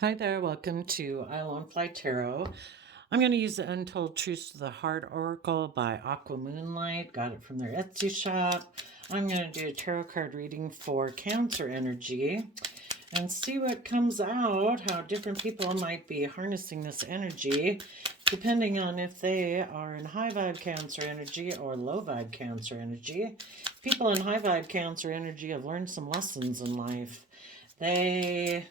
Hi there, welcome to I Alone Fly Tarot. I'm going to use the Untold Truths to the Heart Oracle by Aqua Moonlight. Got it from their Etsy shop. I'm going to do a tarot card reading for Cancer energy and see what comes out, how different people might be harnessing this energy, depending on if they are in high vibe Cancer energy or low vibe Cancer energy. People in high vibe Cancer energy have learned some lessons in life. They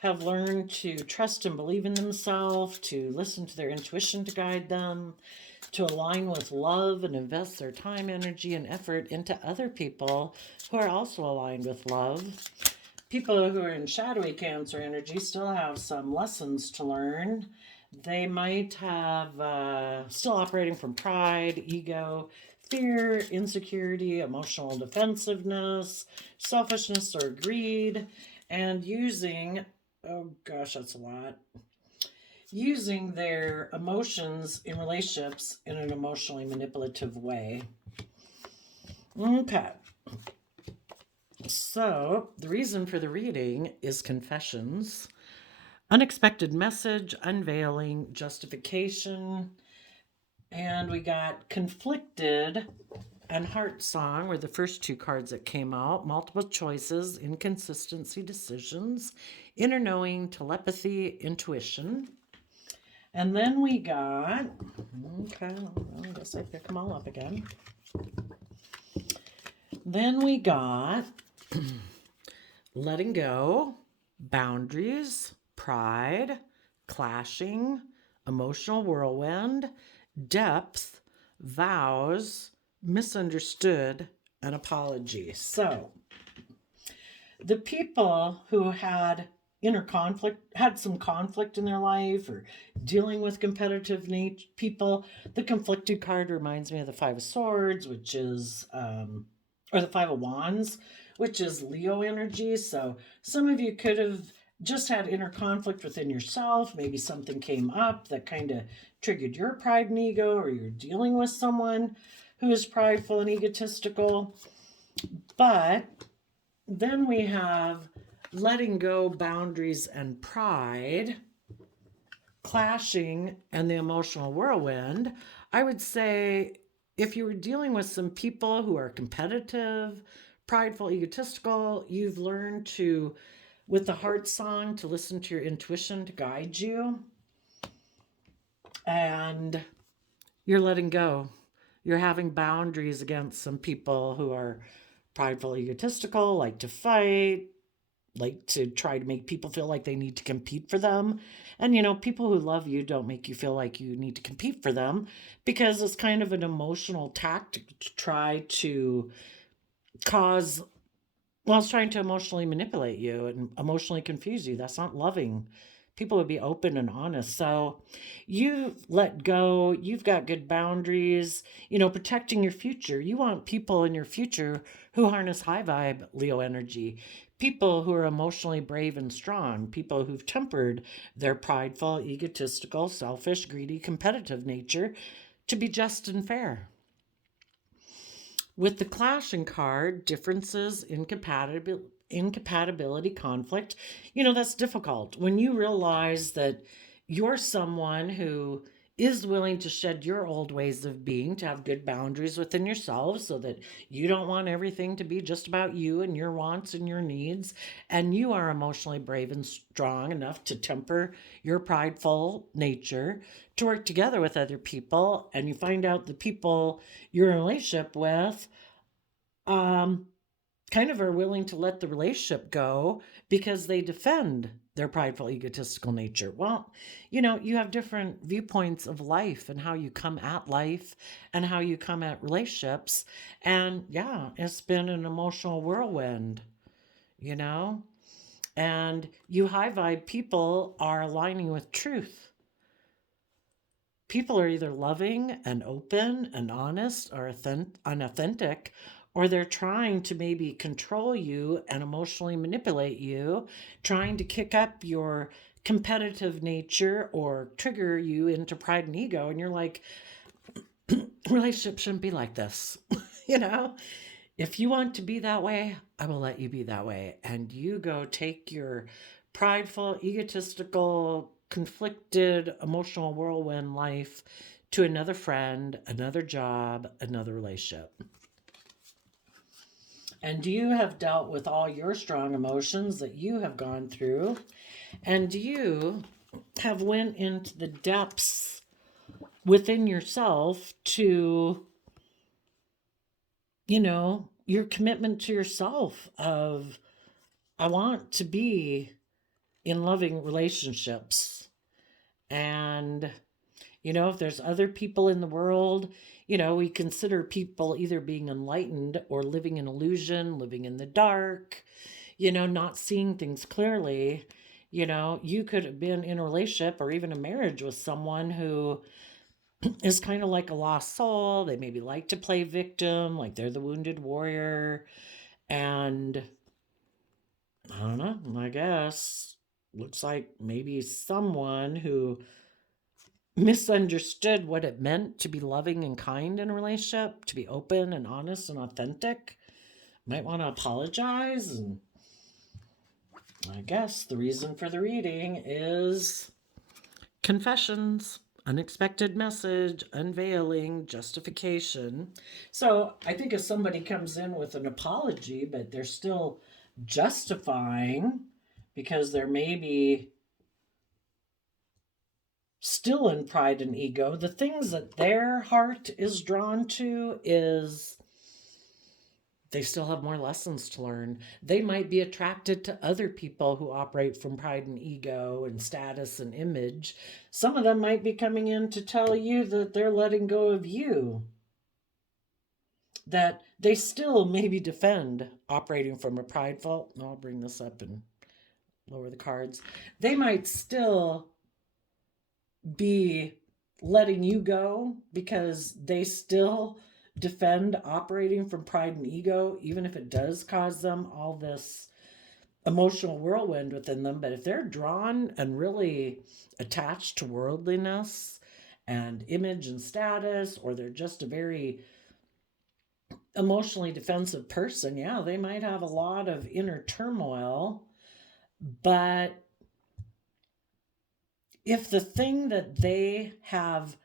have learned to trust and believe in themselves, to listen to their intuition to guide them, to align with love and invest their time, energy, and effort into other people who are also aligned with love. People who are in shadowy Cancer energy still have some lessons to learn. They might have still operating from pride, ego, fear, insecurity, emotional defensiveness, selfishness, or greed, and using, oh gosh, that's a lot, using their emotions in relationships in an emotionally manipulative way. Okay. So, the reason for the reading is confessions, unexpected message, unveiling, justification, and we got conflicted and heart song were the first two cards that came out. Multiple choices, inconsistency, decisions, inner knowing, telepathy, intuition. And then we got, okay, I guess I pick them all up again. Then we got letting go, boundaries, pride, clashing, emotional whirlwind, depth, vows, misunderstood, and apology. So, the people who had inner conflict, had some conflict in their life, or dealing with competitive people, the conflicted card reminds me of the Five of Swords, which is, or the Five of Wands, which is Leo energy. So some of you could have just had inner conflict within yourself. Maybe something came up that kind of triggered your pride and ego, or you're dealing with someone who is prideful and egotistical. But then we have letting go, boundaries, and pride, clashing, and the emotional whirlwind. I would say if you were dealing with some people who are competitive, prideful, egotistical, you've learned to, with the heart song, to listen to your intuition to guide you. And you're letting go. You're having boundaries against some people who are prideful, egotistical, like to fight, like to try to make people feel like they need to compete for them. And people who love you don't make you feel like you need to compete for them, because it's kind of an emotional tactic to try to cause, well, it's trying to emotionally manipulate you and emotionally confuse you. That's not loving. People would be open and honest. So you've let go, you've got good boundaries, protecting your future. You want people in your future who harness high vibe Leo energy, people who are emotionally brave and strong, people who've tempered their prideful, egotistical, selfish, greedy, competitive nature to be just and fair. With the clashing card, differences, incompatibility, conflict, that's difficult. When you realize that you're someone who is willing to shed your old ways of being, to have good boundaries within yourself so that you don't want everything to be just about you and your wants and your needs, and you are emotionally brave and strong enough to temper your prideful nature, to work together with other people, and you find out the people you're in a relationship with um, kind of are willing to let the relationship go because they defend their prideful, egotistical nature. Well, you have different viewpoints of life and how you come at life and how you come at relationships. And yeah, it's been an emotional whirlwind, you know? And you high vibe people are aligning with truth. People are either loving and open and honest or unauthentic, or they're trying to maybe control you and emotionally manipulate you, trying to kick up your competitive nature or trigger you into pride and ego. And you're like, relationship shouldn't be like this. you know? If you want to be that way, I will let you be that way. And you go take your prideful, egotistical, conflicted, emotional whirlwind life to another friend, another job, another relationship. And you have dealt with all your strong emotions that you have gone through, and you have went into the depths within yourself to, your commitment to yourself of, I want to be in loving relationships. And, if there's other people in the world, we consider people either being enlightened or living in illusion, living in the dark, not seeing things clearly. You could have been in a relationship or even a marriage with someone who is kind of like a lost soul. They maybe like to play victim, like they're the wounded warrior. And I don't know, I guess looks like maybe someone who misunderstood what it meant to be loving and kind in a relationship, to be open and honest and authentic, might want to apologize. And I guess the reason for the reading is confessions, unexpected message, unveiling, justification. So I think if somebody comes in with an apology, but they're still justifying because they're maybe still in pride and ego, the things that their heart is drawn to is they still have more lessons to learn. They might be attracted to other people who operate from pride and ego and status and image. Some of them might be coming in to tell you that they're letting go of you, that they still maybe defend operating from a prideful. I'll bring this up and lower the cards. They might still be letting you go because they still defend operating from pride and ego, even if it does cause them all this emotional whirlwind within them. But if they're drawn and really attached to worldliness and image and status, or they're just a very emotionally defensive person, yeah, they might have a lot of inner turmoil. But if the thing that they have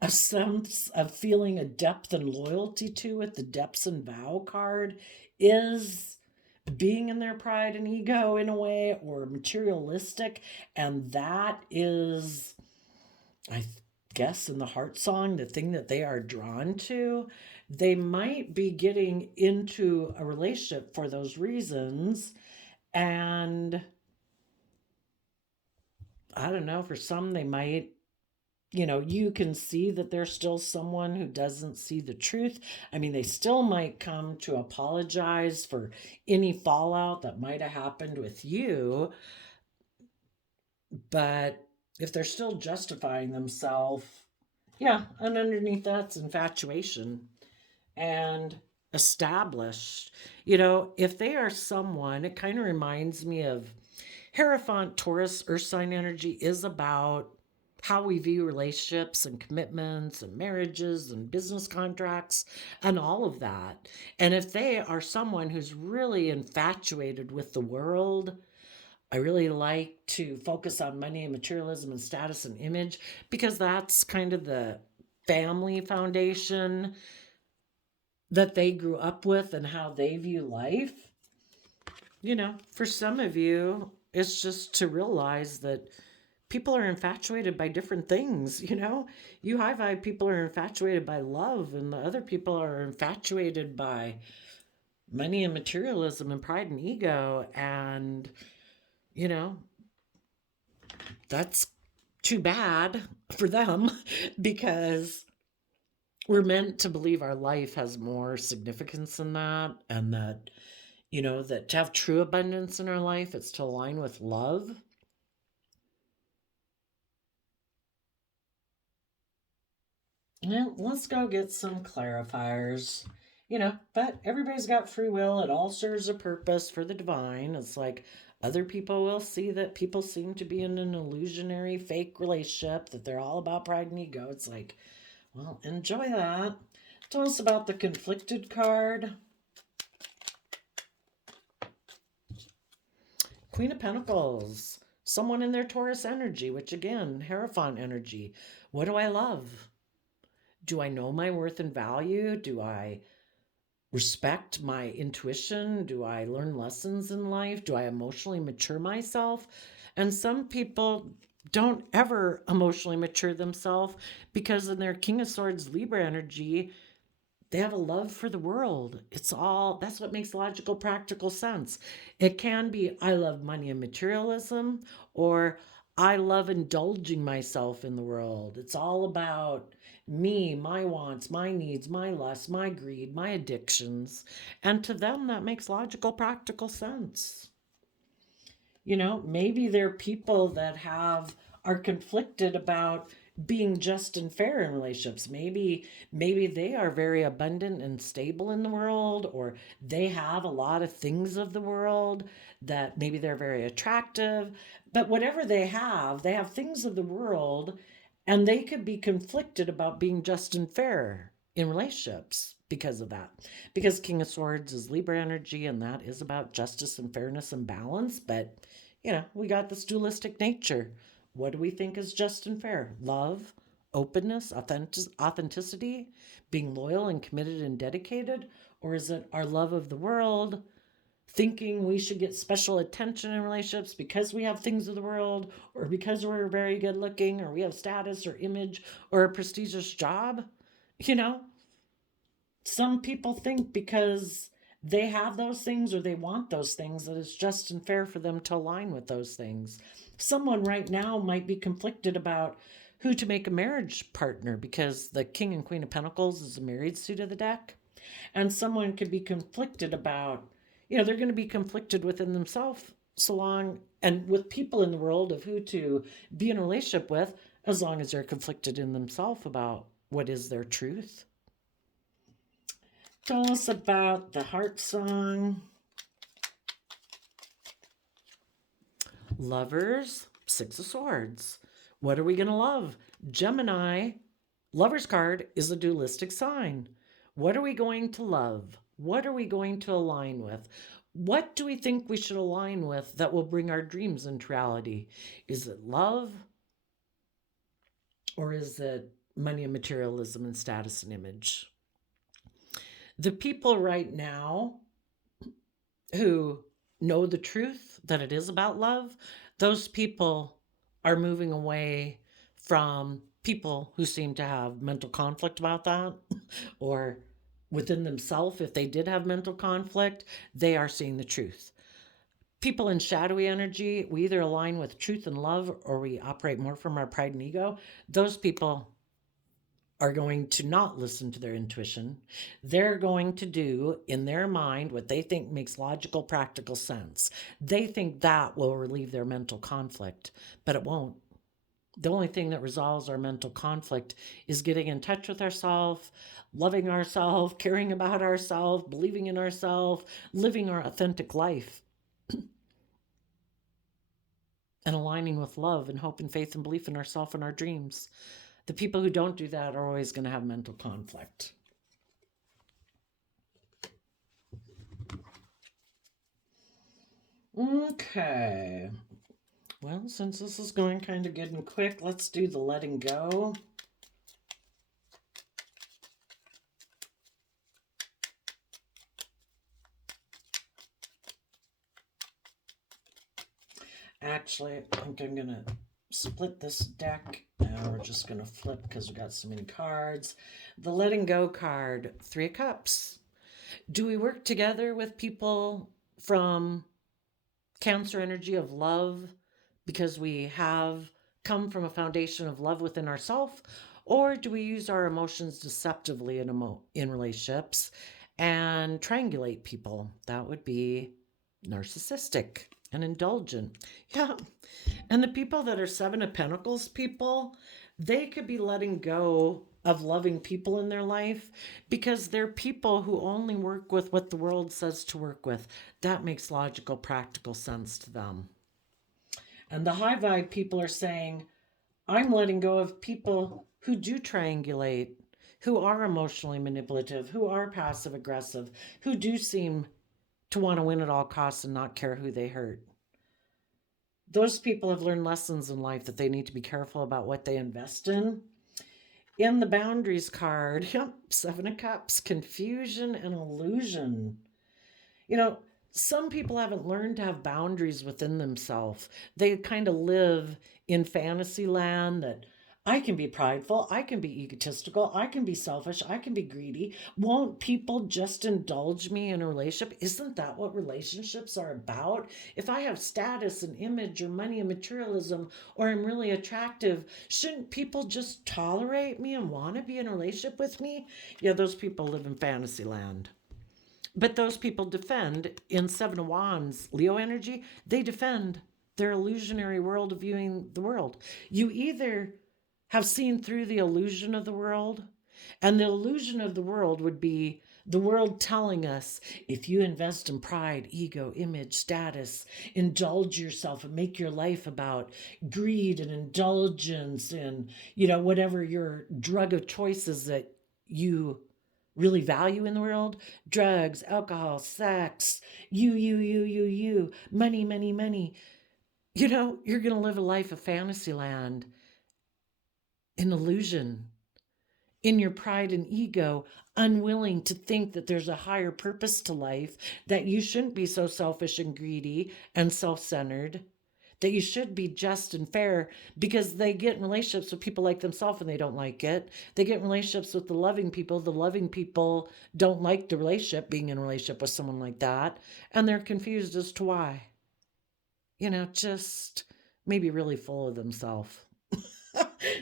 a sense of feeling a depth and loyalty to it, the depths and vow card, is being in their pride and ego in a way, or materialistic, and that is, I guess, in the heart song, the thing that they are drawn to, they might be getting into a relationship for those reasons. And I don't know, for some they might, you can see that there's still someone who doesn't see the truth. I mean, they still might come to apologize for any fallout that might have happened with you. But if they're still justifying themselves, yeah, and underneath that's infatuation and established. If they are someone, it kind of reminds me of Hierophant Taurus, earth sign energy is about how we view relationships and commitments and marriages and business contracts and all of that. And if they are someone who's really infatuated with the world, I really like to focus on money and materialism and status and image, because that's kind of the family foundation that they grew up with and how they view life. For some of you, it's just to realize that people are infatuated by different things. You high vibe people are infatuated by love, and the other people are infatuated by money and materialism and pride and ego. And that's too bad for them, because we're meant to believe our life has more significance than that, and that that to have true abundance in our life, it's to align with love. Well, let's go get some clarifiers. But everybody's got free will. It all serves a purpose for the divine. It's like other people will see that people seem to be in an illusionary, fake relationship, that they're all about pride and ego. It's like, well, enjoy that. Tell us about the conflicted card. Queen of Pentacles. Someone in their Taurus energy, which again, Hierophant energy. What do I love? Do I know my worth and value? Do I respect my intuition? Do I learn lessons in life? Do I emotionally mature myself? And some people don't ever emotionally mature themselves because in their King of Swords Libra energy, they have a love for the world. That's what makes logical, practical sense. It can be, I love money and materialism, or I love indulging myself in the world. It's all about me, my wants, my needs, my lusts, my greed, my addictions. And to them, that makes logical, practical sense. Maybe they're people that are conflicted about being just and fair in relationships. Maybe they are very abundant and stable in the world, or they have a lot of things of the world that maybe they're very attractive. But whatever they have things of the world, and they could be conflicted about being just and fair in relationships because of that. Because King of Swords is Libra energy, and that is about justice and fairness and balance. But we got this dualistic nature. What do we think is just and fair? Love, openness, authenticity, being loyal and committed and dedicated? Or is it our love of the world, thinking we should get special attention in relationships because we have things of the world, or because we're very good looking, or we have status or image or a prestigious job? Some people think because they have those things or they want those things that it's just and fair for them to align with those things. Someone right now might be conflicted about who to make a marriage partner because the King and Queen of Pentacles is a married suit of the deck. And someone could be conflicted about, they're going to be conflicted within themselves so long, and with people in the world of who to be in a relationship with, as long as they're conflicted in themselves about what is their truth. Tell us about the heart song. Lovers, Six of Swords. What are we going to love? Gemini, Lover's card is a dualistic sign. What are we going to love? What are we going to align with? What do we think we should align with that will bring our dreams into reality? Is it love? Or is it money and materialism and status and image? The people right now who know the truth that it is about love, those people are moving away from people who seem to have mental conflict about that, or within themselves, if they did have mental conflict, they are seeing the truth. People in shadowy energy, we either align with truth and love, or we operate more from our pride and ego. Those people are going to not listen to their intuition. They're going to do in their mind what they think makes logical, practical sense. They think that will relieve their mental conflict, but it won't. The only thing that resolves our mental conflict is getting in touch with ourselves, loving ourselves, caring about ourselves, believing in ourselves, living our authentic life, and aligning with love and hope and faith and belief in ourselves and our dreams. The people who don't do that are always going to have mental conflict. Okay. Well, since this is going kind of good and quick, let's do the letting go. Actually, I think I'm going to split this deck. Now we're just going to flip because we got so many cards. The letting go card, 3 of Cups. Do we work together with people from Cancer energy of love because we have come from a foundation of love within ourselves? Or do we use our emotions deceptively in relationships and triangulate people? That would be narcissistic and indulgent. Yeah. And the people that are 7 of Pentacles people, they could be letting go of loving people in their life because they're people who only work with what the world says to work with. That makes logical, practical sense to them. And the high vibe people are saying, I'm letting go of people who do triangulate, who are emotionally manipulative, who are passive aggressive, who do seem to want to win at all costs and not care who they hurt. Those people have learned lessons in life that they need to be careful about what they invest in. In the boundaries card, yep, Seven of Cups, confusion and illusion. You know, some people haven't learned to have boundaries within themselves. They kind of live in fantasy land that I can be prideful, I can be egotistical, I can be selfish, I can be greedy. Won't people just indulge me in a relationship? Isn't that what relationships are about? If I have status and image or money and materialism, or I'm really attractive, shouldn't people just tolerate me and want to be in a relationship with me? Yeah, those people live in fantasy land. But those people defend in Seven of Wands, Leo energy, they defend their illusionary world of viewing the world. You either have seen through the illusion of the world, and the illusion of the world would be the world telling us if you invest in pride, ego, image, status, indulge yourself and make your life about greed and indulgence and, whatever your drug of choices that you really value in the world, drugs, alcohol, sex, you, money, money, money. You're going to live a life of fantasy land, an illusion, in your pride and ego, unwilling to think that there's a higher purpose to life, that you shouldn't be so selfish and greedy and self centered, that you should be just and fair, because they get in relationships with people like themselves and they don't like it. They get in relationships with the loving people. The loving people don't like the relationship, being in a relationship with someone like that. And they're confused as to why. Just maybe really full of themselves.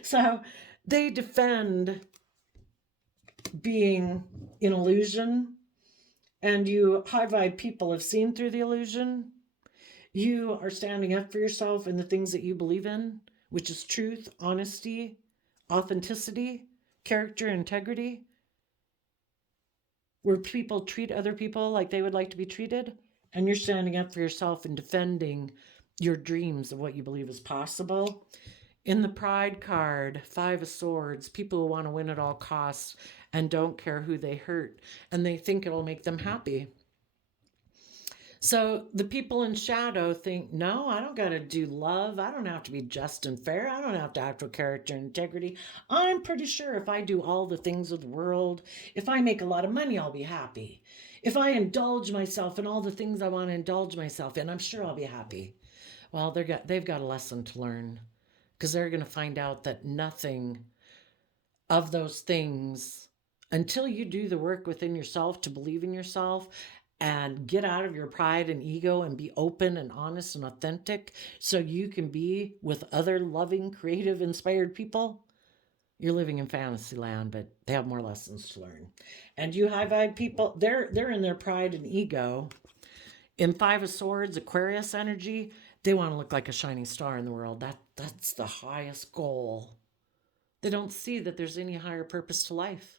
So they defend being in illusion, and you high vibe people have seen through the illusion. You are standing up for yourself and the things that you believe in, which is truth, honesty, authenticity, character, integrity, where people treat other people like they would like to be treated. And you're standing up for yourself and defending your dreams of what you believe is possible. In the Pride card, Five of Swords, people who want to win at all costs and don't care who they hurt, and they think it'll make them happy. So the people in shadow think, no, I don't got to do love. I don't have to be just and fair. I don't have to act with character and integrity. I'm pretty sure if I do all the things of the world, if I make a lot of money, I'll be happy. If I indulge myself in all the things I want to indulge myself in, I'm sure I'll be happy. Well, they've got a lesson to learn, because they're going to find out that nothing of those things, until you do the work within yourself to believe in yourself and get out of your pride and ego and be open and honest and authentic so you can be with other loving, creative, inspired people, you're living in fantasy land, but they have more lessons to learn. And you high vibe people, they're in their pride and ego. In Five of Swords, Aquarius energy, they want to look like a shining star in the world. That's the highest goal. They don't see that there's any higher purpose to life.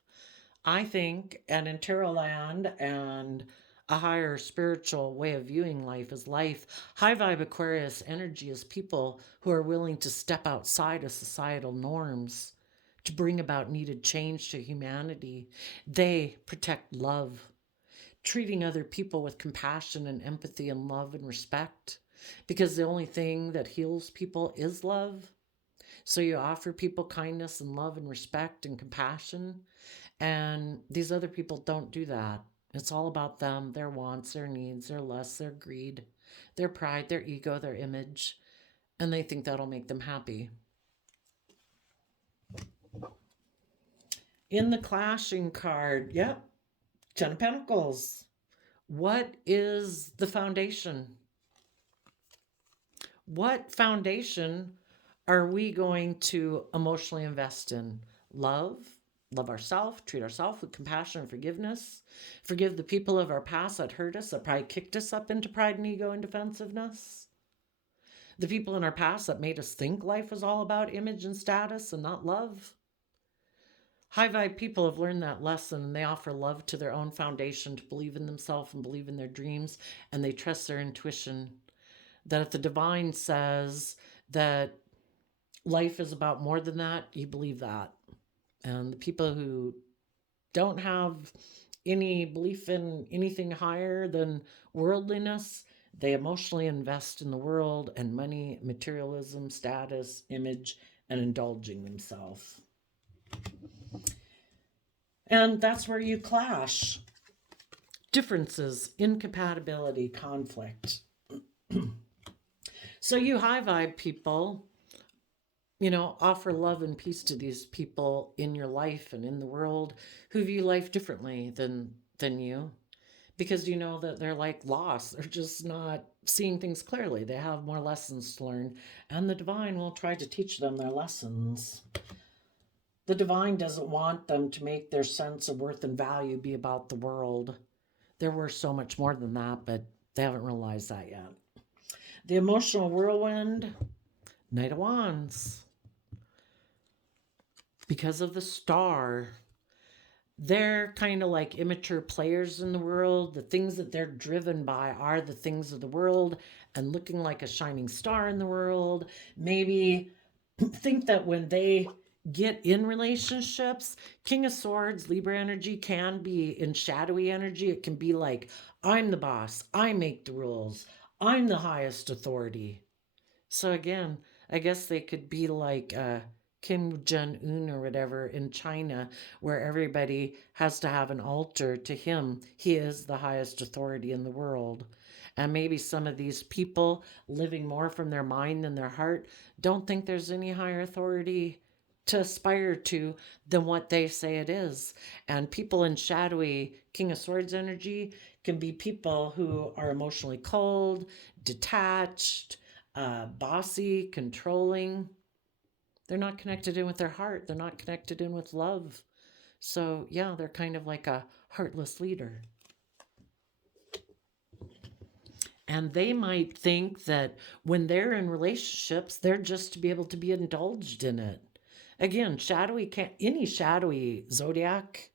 I think, and in Tarot land and a higher spiritual way of viewing life as life, high vibe Aquarius energy is people who are willing to step outside of societal norms to bring about needed change to humanity. They protect love, treating other people with compassion and empathy and love and respect, because the only thing that heals people is love. So you offer people kindness and love and respect and compassion. And these other people don't do that. It's all about them, their wants, their needs, their lusts, their greed, their pride, their ego, their image. And they think that'll make them happy. In the clashing card, yep, Ten of Pentacles. What is the foundation? What foundation are we going to emotionally invest in? Love ourselves, treat ourselves with compassion and forgiveness, forgive the people of our past that hurt us, that probably kicked us up into pride and ego and defensiveness, the people in our past that made us think life was all about image and status and not love. High vibe people have learned that lesson, and they offer love to their own foundation, to believe in themselves and believe in their dreams, and they trust their intuition. That if the divine says that life is about more than that, you believe that. And the people who don't have any belief in anything higher than worldliness, They emotionally invest in the world and money, materialism, status, image, and indulging themselves. And that's where you clash. Differences, incompatibility, conflict. So you high vibe people, offer love and peace to these people in your life and in the world who view life differently than you, because you know that they're like lost. They're just not seeing things clearly. They have more lessons to learn, and the divine will try to teach them their lessons. The divine doesn't want them to make their sense of worth and value be about the world. They're worth so much more than that, but they haven't realized that yet. The emotional whirlwind, Knight of Wands. Because of the star, they're kind of like immature players in the world. The things that they're driven by are the things of the world and looking like a shining star in the world. Maybe think that when they get in relationships, King of Swords, Libra energy can be in shadowy energy. It can be like, I'm the boss, I make the rules, I'm the highest authority. So again, I guess they could be like Kim Jong-un or whatever in China, where everybody has to have an altar to him. He is the highest authority in the world. And maybe some of these people living more from their mind than their heart don't think there's any higher authority to aspire to than what they say it is. And people in shadowy King of Swords energy can be people who are emotionally cold, detached, bossy, controlling. They're not connected in with their heart. They're not connected in with love. So, yeah, they're kind of like a heartless leader. And they might think that when they're in relationships, they're just to be able to be indulged in it. Again, any shadowy zodiac,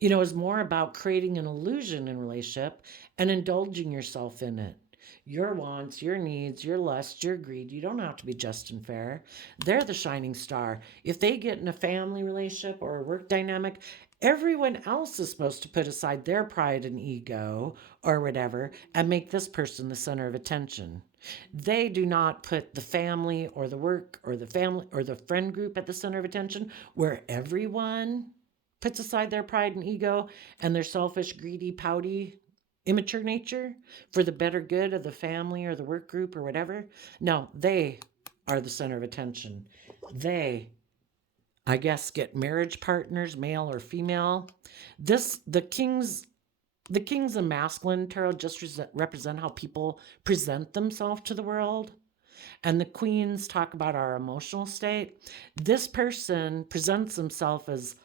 is more about creating an illusion in relationship and indulging yourself in it. Your wants, your needs, your lust, your greed. You don't have to be just and fair. They're the shining star. If they get in a family relationship or a work dynamic, everyone else is supposed to put aside their pride and ego or whatever and make this person the center of attention. They do not put the family or the work or the family or the friend group at the center of attention, where everyone puts aside their pride and ego and their selfish, greedy, pouty, immature nature for the better good of the family or the work group or whatever. No, they are the center of attention. They, I guess, get marriage partners, male or female. The kings of masculine tarot just represent how people present themselves to the world. And the queens talk about our emotional state. This person presents himself as,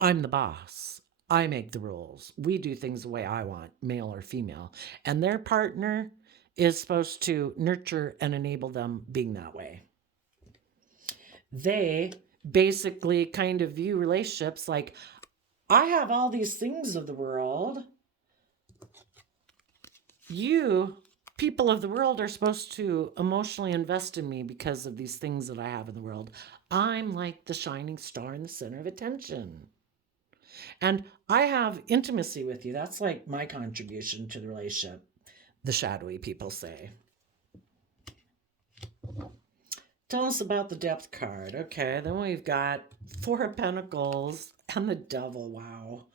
I'm the boss. I make the rules. We do things the way I want, male or female. And their partner is supposed to nurture and enable them being that way. They basically kind of view relationships like, I have all these things of the world. You, people of the world, are supposed to emotionally invest in me because of these things that I have in the world. I'm like the shining star in the center of attention. And I have intimacy with you. That's like my contribution to the relationship, the shadowy people say. Tell us about the depth card. Okay, then we've got Four of Pentacles and the Devil. Wow.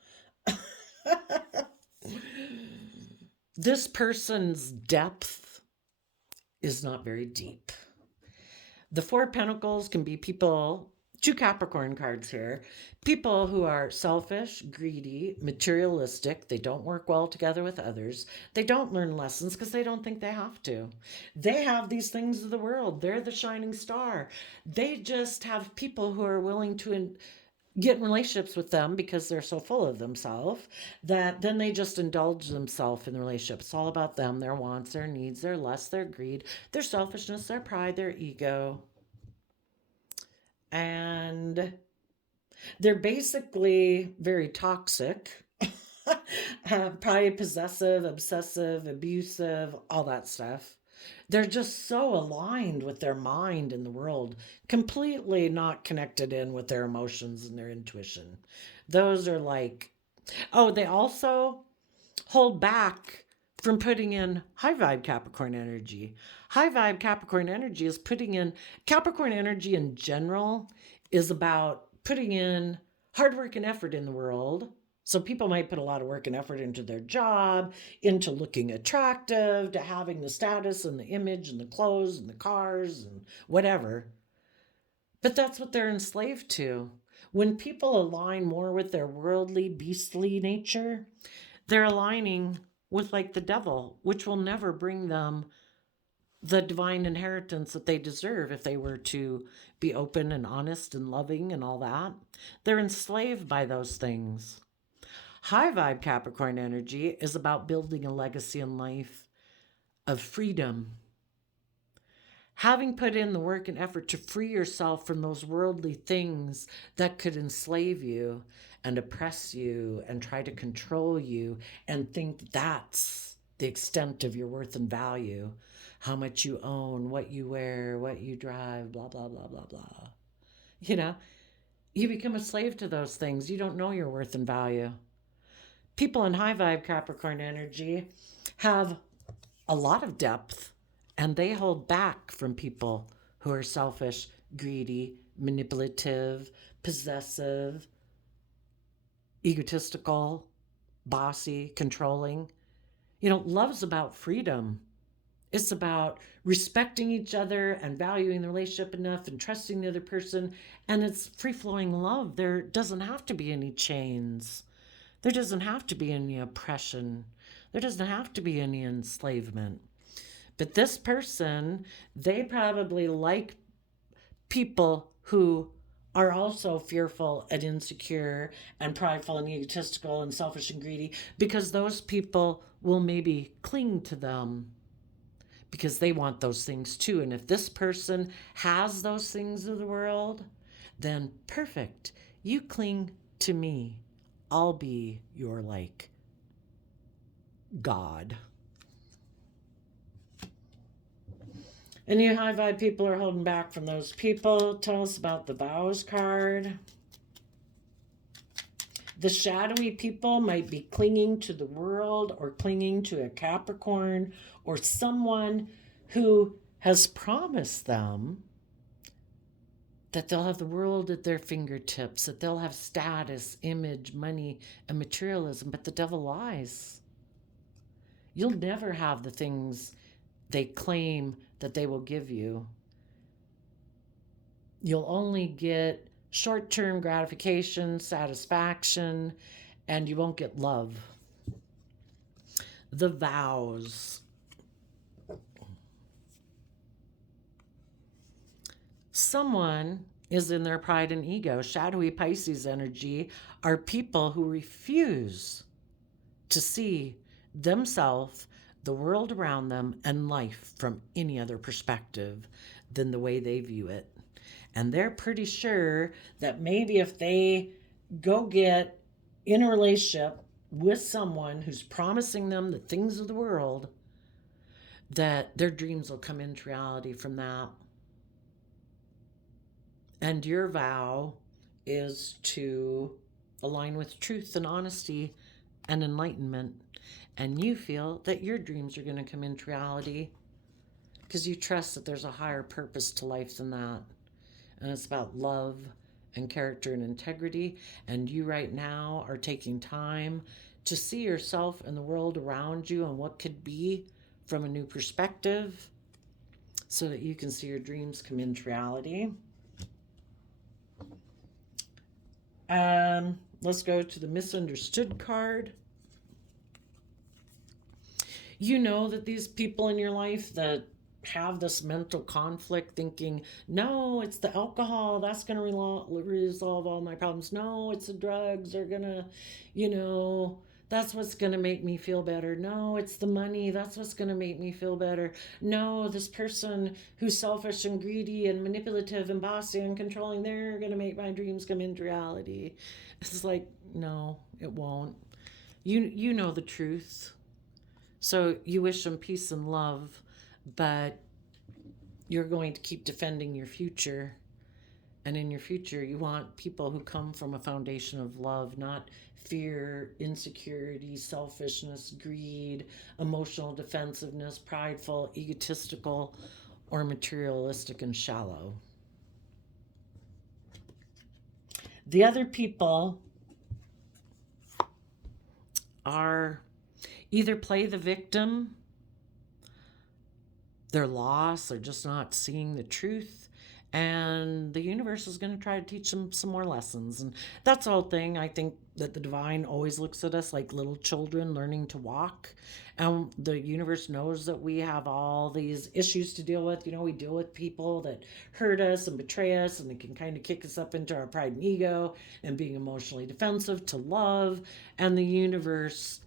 This person's depth is not very deep. The Four of Pentacles can be people, two Capricorn cards here, people who are selfish, greedy, materialistic. They don't work well together with others. They don't learn lessons because they don't think they have to. They have these things of the world. They're the shining star. They just have people who are willing to get in relationships with them because they're so full of themselves that then they just indulge themselves in the relationship. It's all about them, their wants, their needs, their lust, their greed, their selfishness, their pride, their ego. And they're basically very toxic, probably possessive, obsessive, abusive, all that stuff. They're just so aligned with their mind and the world, completely not connected in with their emotions and their intuition. Those are like, oh, they also hold back from putting in high vibe Capricorn energy. High vibe Capricorn energy is putting in, Capricorn energy in general is about putting in hard work and effort in the world. So people might put a lot of work and effort into their job, into looking attractive, to having the status and the image and the clothes and the cars and whatever. But that's what they're enslaved to. When people align more with their worldly, beastly nature, they're aligning with like the devil, which will never bring them the divine inheritance that they deserve if they were to be open and honest and loving and all that. They're enslaved by those things. High vibe Capricorn energy is about building a legacy in life of freedom. Having put in the work and effort to free yourself from those worldly things that could enslave you and oppress you and try to control you and think that's the extent of your worth and value, how much you own, what you wear, what you drive, blah, blah, blah, blah, blah. You know, you become a slave to those things. You don't know your worth and value. People in high vibe Capricorn energy have a lot of depth, and they hold back from people who are selfish, greedy, manipulative, possessive, egotistical, bossy, controlling. Love's about freedom. It's about respecting each other and valuing the relationship enough and trusting the other person. And it's free flowing love. There doesn't have to be any chains. There doesn't have to be any oppression. There doesn't have to be any enslavement. But this person, they probably like people who are also fearful and insecure and prideful and egotistical and selfish and greedy, because those people will maybe cling to them because they want those things too. And if this person has those things of the world, then perfect. You cling to me. I'll be your God. And you high vibe people are holding back from those people. Tell us about the vows card. The shadowy people might be clinging to the world or clinging to a Capricorn or someone who has promised them that they'll have the world at their fingertips, that they'll have status, image, money, and materialism. But the devil lies. You'll never have the things they claim that they will give you. You'll only get short-term gratification, satisfaction, and you won't get love. The vows. Someone is in their pride and ego. Shadowy Pisces energy are people who refuse to see themselves, the world around them, and life from any other perspective than the way they view it. And they're pretty sure that maybe if they go get in a relationship with someone who's promising them the things of the world, that their dreams will come into reality from that. And your vow is to align with truth and honesty and enlightenment. And you feel that your dreams are going to come into reality because you trust that there's a higher purpose to life than that. And it's about love and character and integrity. And you right now are taking time to see yourself and the world around you and what could be from a new perspective so that you can see your dreams come into reality. Let's go to the misunderstood card. You know that these people in your life that have this mental conflict thinking, no, it's the alcohol, that's going to resolve all my problems. No, it's the drugs, they're going to, that's what's going to make me feel better. No, it's the money, that's what's going to make me feel better. No, this person who's selfish and greedy and manipulative and bossy and controlling, they're going to make my dreams come into reality. It's like, no, it won't. You know the truth. So you wish them peace and love, but you're going to keep defending your future And in your future, you want people who come from a foundation of love, not fear, insecurity, selfishness, greed, emotional defensiveness, prideful, egotistical, or materialistic and shallow. The other people are either play the victim, they're lost, they're just not seeing the truth, and the universe is going to try to teach them some more lessons. And that's the whole thing. I think that the divine always looks at us like little children learning to walk, and the universe knows that we have all these issues to deal with. We deal with people that hurt us and betray us, and they can kind of kick us up into our pride and ego and being emotionally defensive to love. And the universe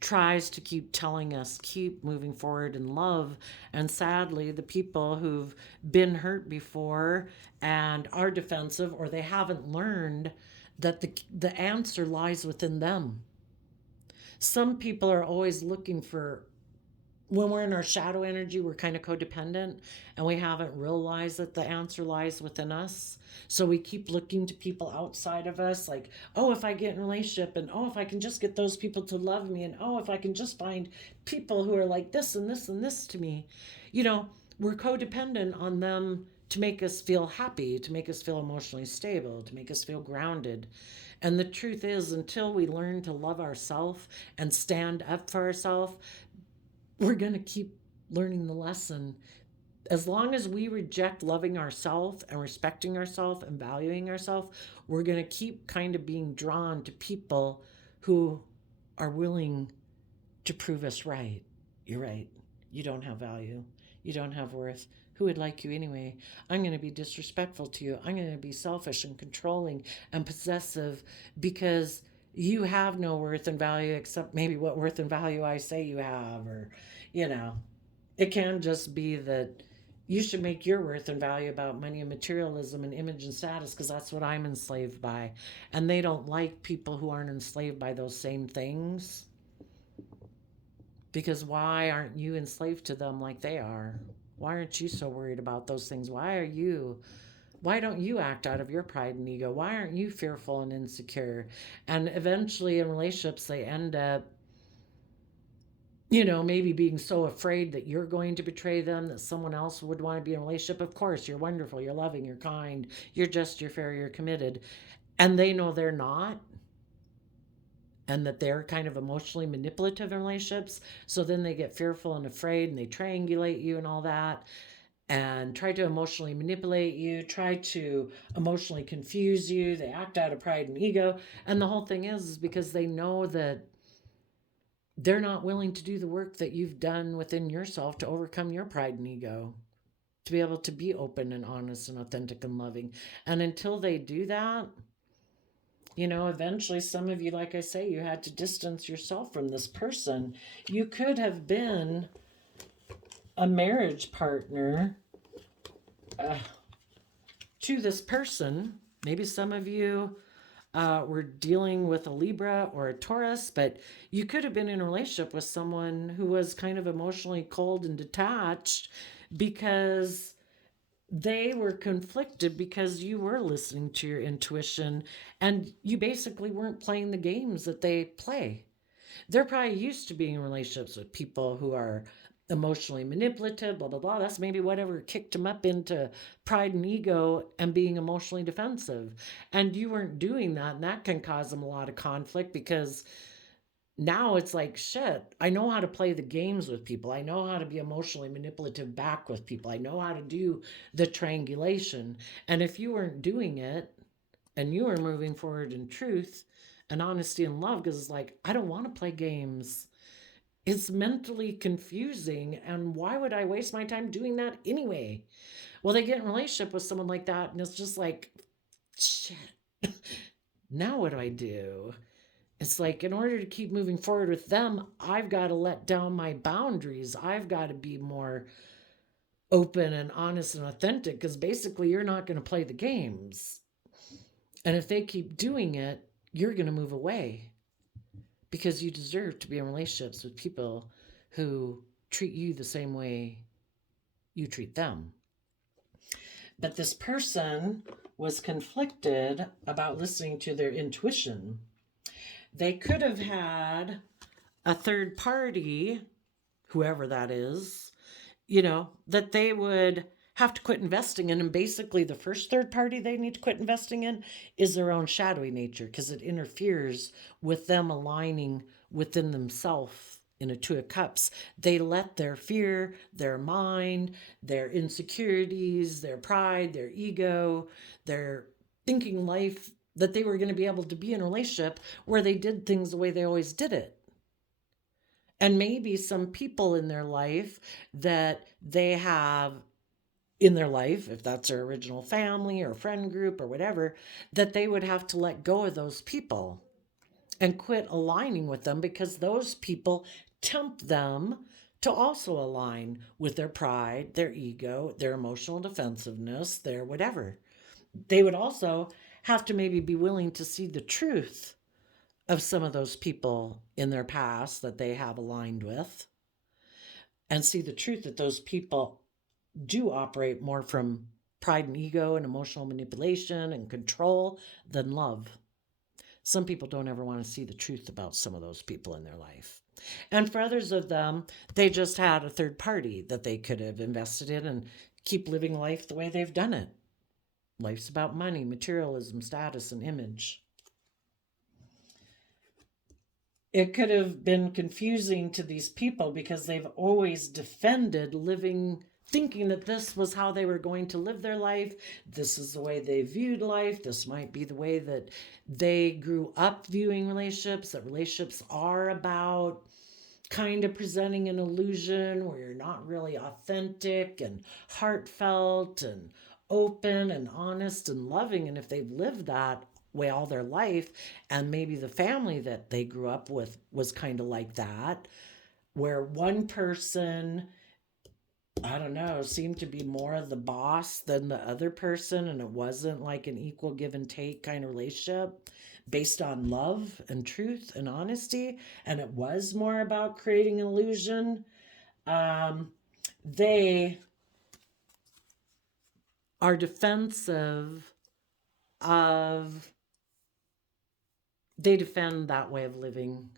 tries to keep telling us keep moving forward in love. And sadly, the people who've been hurt before and are defensive, or they haven't learned that the answer lies within them. Some people are always looking for, when we're in our shadow energy, we're kind of codependent, and we haven't realized that the answer lies within us. So we keep looking to people outside of us, like, oh, if I get in a relationship, and oh, if I can just get those people to love me, and oh, if I can just find people who are like this and this and this to me. We're codependent on them to make us feel happy, to make us feel emotionally stable, to make us feel grounded. And the truth is, until we learn to love ourselves and stand up for ourselves, we're going to keep learning the lesson. As long as we reject loving ourselves and respecting ourselves and valuing ourselves, we're going to keep kind of being drawn to people who are willing to prove us right. You're right. You don't have value. You don't have worth. Who would like you anyway? I'm going to be disrespectful to you. I'm going to be selfish and controlling and possessive because you have no worth and value except maybe what worth and value I say you have. Or, it can just be that you should make your worth and value about money and materialism and image and status, because that's what I'm enslaved by. And they don't like people who aren't enslaved by those same things. Because why aren't you enslaved to them like they are? Why aren't you so worried about those things? Why don't you act out of your pride and ego? Why aren't you fearful and insecure? And eventually in relationships, they end up, maybe being so afraid that you're going to betray them, that someone else would want to be in a relationship. Of course, you're wonderful, you're loving, you're kind, you're just, you're fair, you're committed. And they know they're not, and that they're kind of emotionally manipulative in relationships. So then they get fearful and afraid, and they triangulate you and all that, and try to emotionally manipulate you, try to emotionally confuse you. They act out of pride and ego. And the whole thing is because they know that they're not willing to do the work that you've done within yourself to overcome your pride and ego, to be able to be open and honest and authentic and loving. And until they do that, eventually some of you, like I say, you had to distance yourself from this person. You could have been a marriage partner to this person. Maybe some of you were dealing with a Libra or a Taurus, but you could have been in a relationship with someone who was kind of emotionally cold and detached because they were conflicted, because you were listening to your intuition and you basically weren't playing the games that they play. They're probably used to being in relationships with people who are emotionally manipulative, blah, blah, blah. That's maybe whatever kicked them up into pride and ego and being emotionally defensive. And you weren't doing that. And that can cause them a lot of conflict, because now it's like, shit, I know how to play the games with people. I know how to be emotionally manipulative back with people. I know how to do the triangulation. And if you weren't doing it and you were moving forward in truth and honesty and love, because it's like, I don't want to play games. It's mentally confusing. And why would I waste my time doing that anyway? Well, they get in a relationship with someone like that, and it's just like, shit, now what do I do? It's like, in order to keep moving forward with them, I've got to let down my boundaries. I've got to be more open and honest and authentic, because basically you're not going to play the games. And if they keep doing it, you're going to move away, because you deserve to be in relationships with people who treat you the same way you treat them. But this person was conflicted about listening to their intuition. They could have had a third party, whoever that is, that they would have to quit investing in. And basically, the first third party they need to quit investing in is their own shadowy nature, because it interferes with them aligning within themselves in a Two of Cups. They let their fear, their mind, their insecurities, their pride, their ego, their thinking life that they were going to be able to be in a relationship where they did things the way they always did it. And maybe some people in their life that they have in their life, if that's their original family or friend group or whatever, that they would have to let go of those people and quit aligning with them, because those people tempt them to also align with their pride, their ego, their emotional defensiveness, their whatever. They would also have to maybe be willing to see the truth of some of those people in their past that they have aligned with, and see the truth that those people do operate more from pride and ego and emotional manipulation and control than love. Some people don't ever want to see the truth about some of those people in their life. And for others of them, they just had a third party that they could have invested in and keep living life the way they've done it. Life's about money, materialism, status, and image. It could have been confusing to these people because they've always defended living, thinking that this was how they were going to live their life. This is the way they viewed life. This might be the way that they grew up viewing relationships, that relationships are about kind of presenting an illusion where you're not really authentic and heartfelt and open and honest and loving. And if they've lived that way all their life, and maybe the family that they grew up with was kind of like that, where one person, I don't know, seemed to be more of the boss than the other person, and it wasn't like an equal give and take kind of relationship based on love and truth and honesty, and it was more about creating an illusion. They are defensive of, they defend that way of living,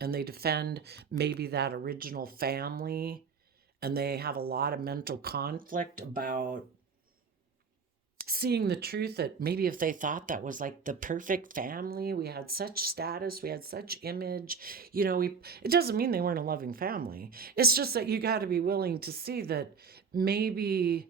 and they defend maybe that original family, and they have a lot of mental conflict about seeing the truth that maybe if they thought that was like the perfect family, we had such status, we had such image, it doesn't mean they weren't a loving family. It's just that you got to be willing to see that maybe,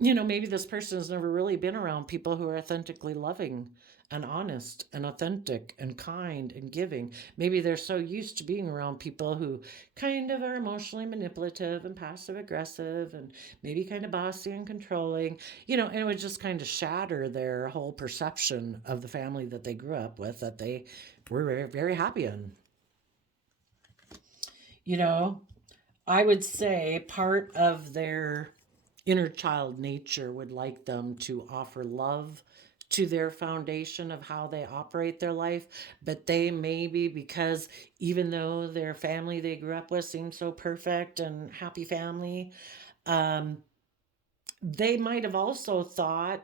maybe this person has never really been around people who are authentically loving and honest and authentic and kind and giving. Maybe they're so used to being around people who kind of are emotionally manipulative and passive aggressive and maybe kind of bossy and controlling, and it would just kind of shatter their whole perception of the family that they grew up with, that they were very, very happy in. I would say part of their inner child nature would like them to offer love to their foundation of how they operate their life, but they maybe, because even though their family they grew up with seems so perfect and happy family, they might have also thought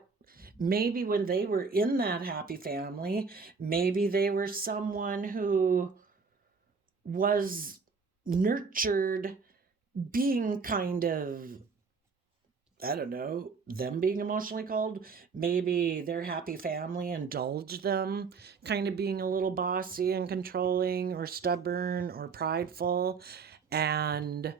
maybe when they were in that happy family, maybe they were someone who was nurtured being kind of, I don't know, them being emotionally cold. Maybe their happy family indulged them kind of being a little bossy and controlling or stubborn or prideful. And,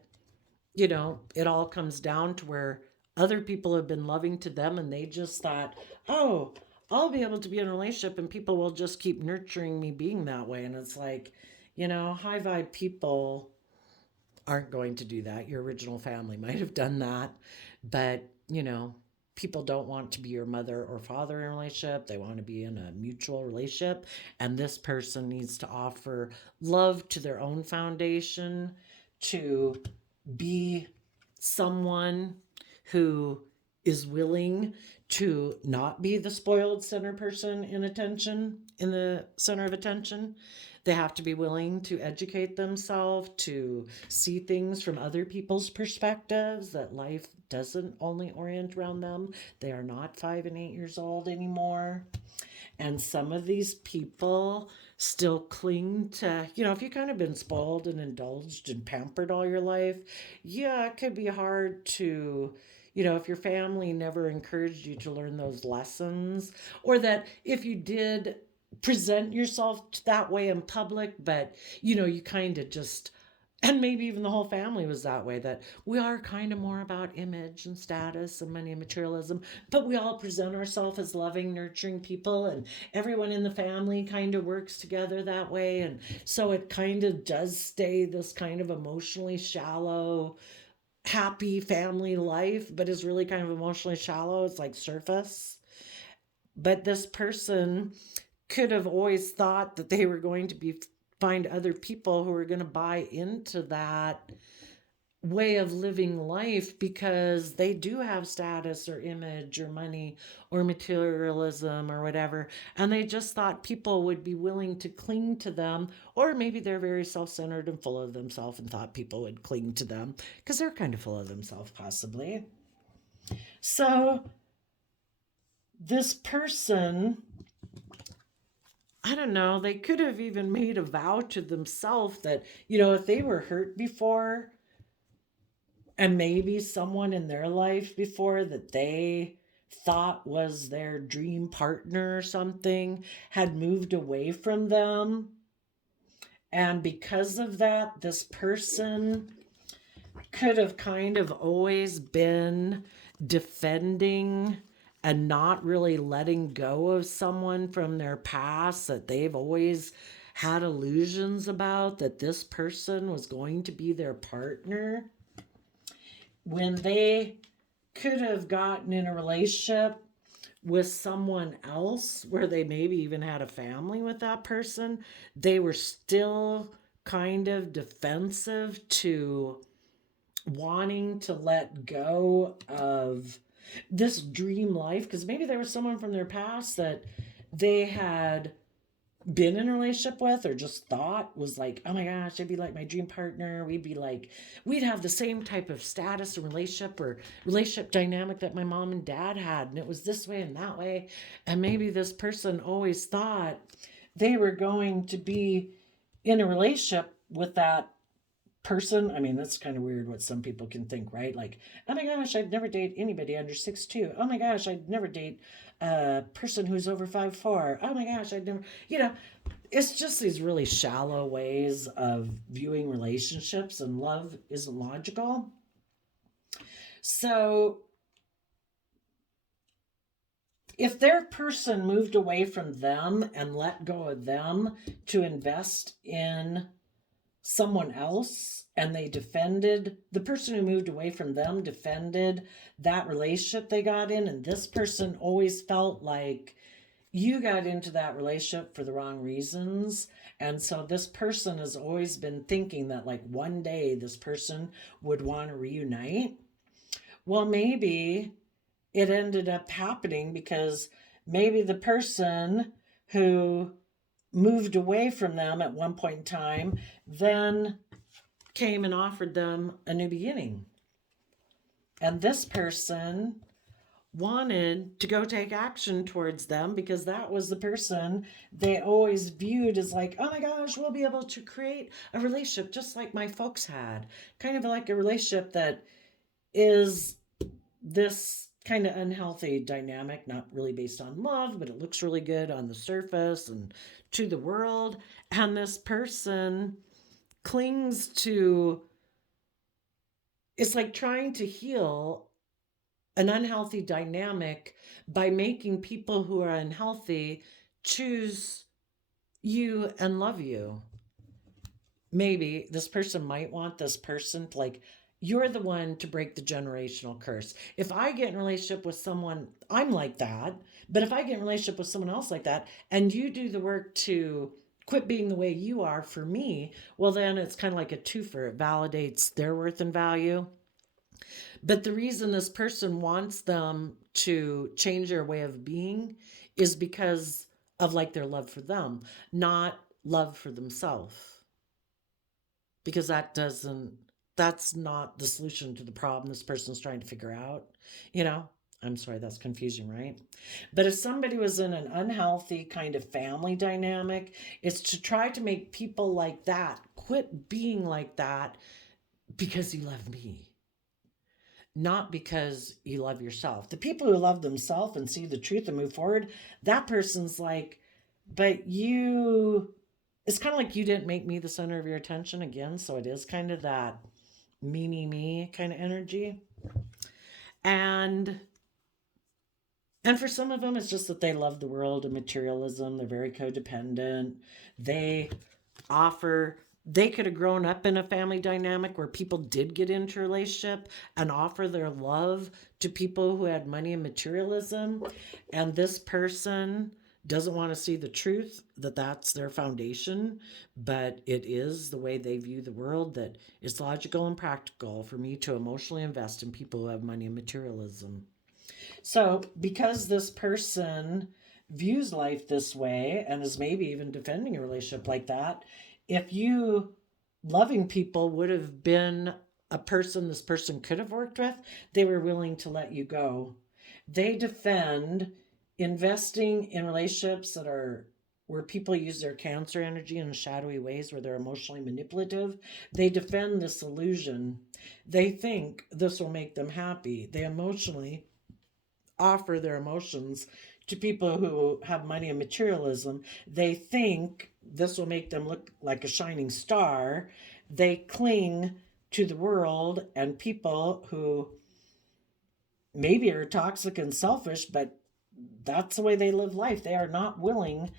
it all comes down to where other people have been loving to them, and they just thought, oh, I'll be able to be in a relationship and people will just keep nurturing me being that way. And it's like, high vibe people aren't going to do that. Your original family might have done that, but people don't want to be your mother or father in a relationship. They want to be in a mutual relationship, and this person needs to offer love to their own foundation, to be someone who is willing to not be the spoiled center person in the center of attention. They have to be willing to educate themselves, to see things from other people's perspectives, that life doesn't only orient around them. They are not 5 and 8 years old anymore. And some of these people still cling to, if you've kind of been spoiled and indulged and pampered all your life, yeah, it could be hard to, if your family never encouraged you to learn those lessons, or that if you did present yourself that way in public, but, you kind of just, and maybe even the whole family was that way, that we are kind of more about image and status and money and materialism, but we all present ourselves as loving, nurturing people, and everyone in the family kind of works together that way. And so it kind of does stay this kind of emotionally shallow, happy family life, but is really kind of emotionally shallow. It's like surface. But this person could have always thought that they were going to find other people who are going to buy into that way of living life, because they do have status or image or money or materialism or whatever, and they just thought people would be willing to cling to them. Or maybe they're very self-centered and full of themselves and thought people would cling to them because they're kind of full of themselves, possibly. So this person, I don't know, they could have even made a vow to themselves that, if they were hurt before, and maybe someone in their life before that they thought was their dream partner or something had moved away from them. And because of that, this person could have kind of always been defending and not really letting go of someone from their past that they've always had illusions about, that this person was going to be their partner, when they could have gotten in a relationship with someone else where they maybe even had a family with that person. They were still kind of defensive to wanting to let go of this dream life, because maybe there was someone from their past that they had been in a relationship with, or just thought was like, oh my gosh, they'd be like my dream partner. We'd have the same type of status and relationship dynamic that my mom and dad had. And it was this way and that way. And maybe this person always thought they were going to be in a relationship with that person. I mean, that's kind of weird what some people can think, right? Like, oh my gosh, I'd never date anybody under 6'2". Oh my gosh, I'd never date a person who's over 5'4". Oh my gosh, I'd never, it's just these really shallow ways of viewing relationships, and love isn't logical. So if their person moved away from them and let go of them to invest in someone else, and the person who moved away from them defended that relationship they got in, and this person always felt like you got into that relationship for the wrong reasons. And so this person has always been thinking that like one day this person would want to reunite. Well, maybe it ended up happening because maybe the person who moved away from them at one point in time then came and offered them a new beginning. And this person wanted to go take action towards them because that was the person they always viewed as like, oh my gosh, we'll be able to create a relationship just like my folks had. Kind of like a relationship that is this kind of unhealthy dynamic, not really based on love, but it looks really good on the surface and to the world. And this person clings to, it's like trying to heal an unhealthy dynamic by making people who are unhealthy choose you and love you. Maybe this person might want this person to like, you're the one to break the generational curse. If I get in a relationship with someone, I'm like that. But if I get in a relationship with someone else like that, and you do the work to quit being the way you are for me, well, then it's kind of like a twofer. It validates their worth and value. But the reason this person wants them to change their way of being is because of like their love for them, not love for themselves. Because that's not the solution to the problem this person's trying to figure out. You know, I'm sorry, that's confusing, right? But if somebody was in an unhealthy kind of family dynamic, it's to try to make people like that quit being like that because you love me, not because you love yourself. The people who love themselves and see the truth and move forward, that person's like, but you, it's kind of like you didn't make me the center of your attention again. So it is kind of that me kind of energy. And and for some of them, it's just that they love the world and materialism. They're very codependent. They offer, they could have grown up in a family dynamic where people did get into a relationship and offer their love to people who had money and materialism. And this person doesn't want to see the truth that that's their foundation, but it is the way they view the world, that it's logical and practical for me to emotionally invest in people who have money and materialism. So, because this person views life this way and is maybe even defending a relationship like that, if you loving people would have been a person this person could have worked with, they were willing to let you go. They defend investing in relationships that are where people use their Cancer energy in shadowy ways where they're emotionally manipulative. They defend this illusion. They think this will make them happy. They emotionally offer their emotions to people who have money and materialism. They think this will make them look like a shining star. They cling to the world and people who maybe are toxic and selfish, but that's the way they live life. They are not willing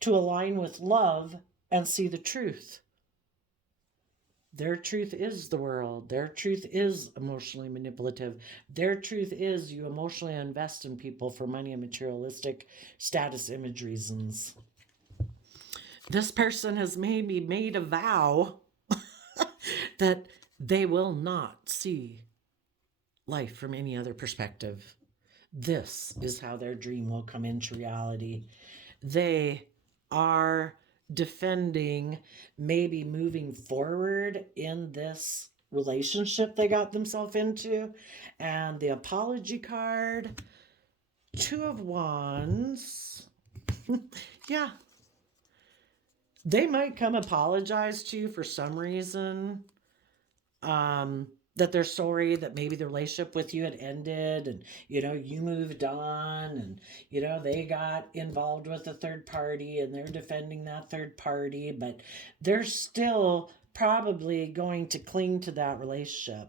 to align with love and see the truth. Their truth is the world. Their truth is emotionally manipulative. Their truth is you emotionally invest in people for money and materialistic status image reasons. This person has maybe made a vow that they will not see life from any other perspective. This is how their dream will come into reality. They are defending maybe moving forward in this relationship they got themselves into. And the apology card, Two of Wands. Yeah. They might come apologize to you for some reason. That they're sorry that maybe the relationship with you had ended and you moved on and they got involved with a third party and they're defending that third party, but they're still probably going to cling to that relationship.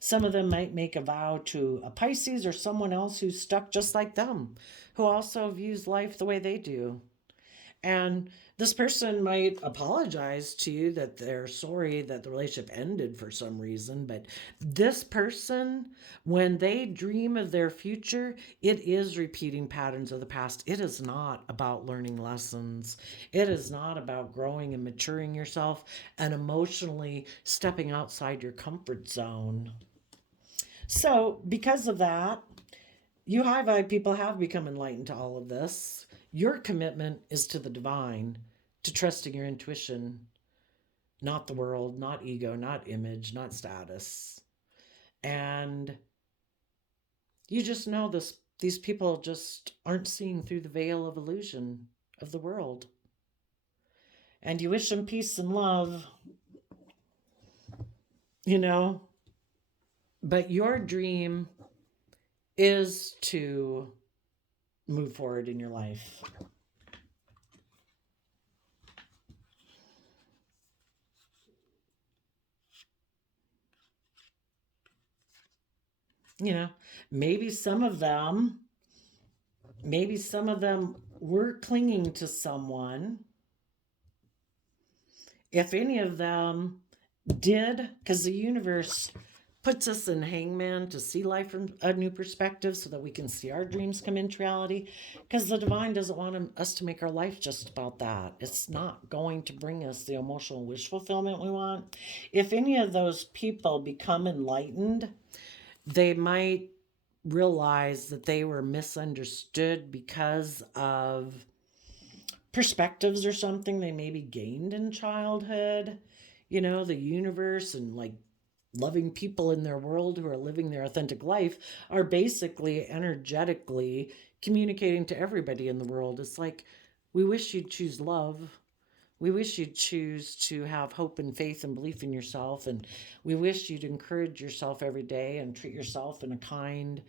Some of them might make a vow to a Pisces or someone else who's stuck just like them, who also views life the way they do. And this person might apologize to you that they're sorry that the relationship ended for some reason. But this person, when they dream of their future, it is repeating patterns of the past. It is not about learning lessons. It is not about growing and maturing yourself and emotionally stepping outside your comfort zone. So, because of that, you high vibe people have become enlightened to all of this. Your commitment is to the divine, to trusting your intuition, not the world, not ego, not image, not status. And you just know this, these people just aren't seeing through the veil of illusion of the world. And you wish them peace and love, but your dream is to move forward in your life. Maybe some of them were clinging to someone. If any of them did, because the universe puts us in hangman to see life from a new perspective so that we can see our dreams come into reality, because the divine doesn't want us to make our life just about that. It's not going to bring us the emotional wish fulfillment we want. If any of those people become enlightened, they might realize that they were misunderstood because of perspectives or something they maybe gained in childhood. You know, the universe and like loving people in their world who are living their authentic life are basically energetically communicating to everybody in the world. It's like, we wish you'd choose love. We wish you'd choose to have hope and faith and belief in yourself. And we wish you'd encourage yourself every day and treat yourself in a kind,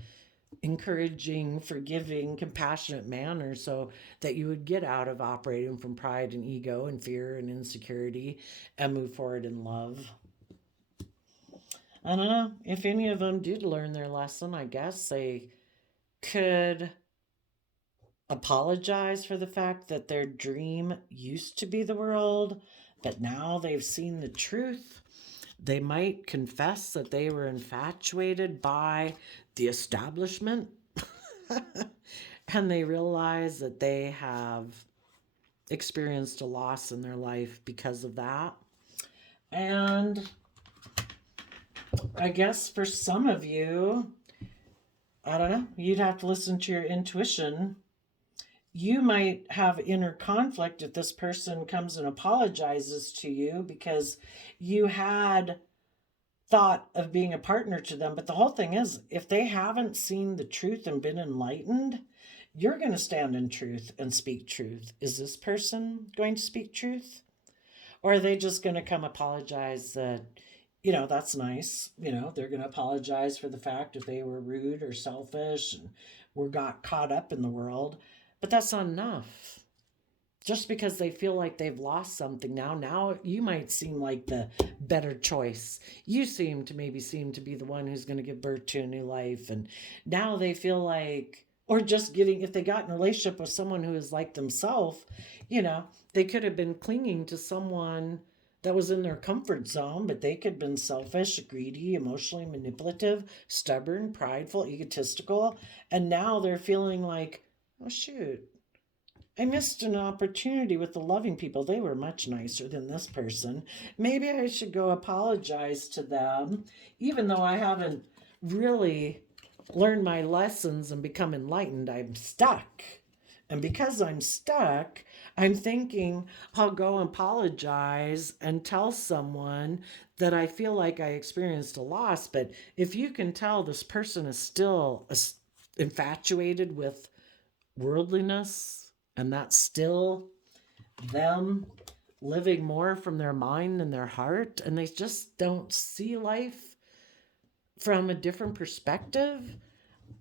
encouraging, forgiving, compassionate manner so that you would get out of operating from pride and ego and fear and insecurity and move forward in love. I don't know if any of them did learn their lesson. I guess they could apologize for the fact that their dream used to be the world, but now they've seen the truth. They might confess that they were infatuated by the establishment and they realize that they have experienced a loss in their life because of that. And I guess for some of you, I don't know, you'd have to listen to your intuition. You might have inner conflict if this person comes and apologizes to you because you had thought of being a partner to them. But the whole thing is, if they haven't seen the truth and been enlightened, you're going to stand in truth and speak truth. Is this person going to speak truth? Or are they just going to come apologize that, you know, that's nice. You know, they're going to apologize for the fact if they were rude or selfish and were got caught up in the world. But that's not enough. Just because they feel like they've lost something now you might seem like the better choice. You seem to be the one who's going to give birth to a new life. And now they feel like, or just getting, if they got in a relationship with someone who is like themselves, you know, they could have been clinging to someone that was in their comfort zone, but they could have been selfish, greedy, emotionally manipulative, stubborn, prideful, egotistical. And now they're feeling like, oh, shoot, I missed an opportunity with the loving people. They were much nicer than this person. Maybe I should go apologize to them, even though I haven't really learned my lessons and become enlightened. I'm stuck. And because I'm stuck, I'm thinking I'll go apologize and tell someone that I feel like I experienced a loss. But if you can tell this person is still infatuated with worldliness, and that's still them living more from their mind than their heart, and they just don't see life from a different perspective,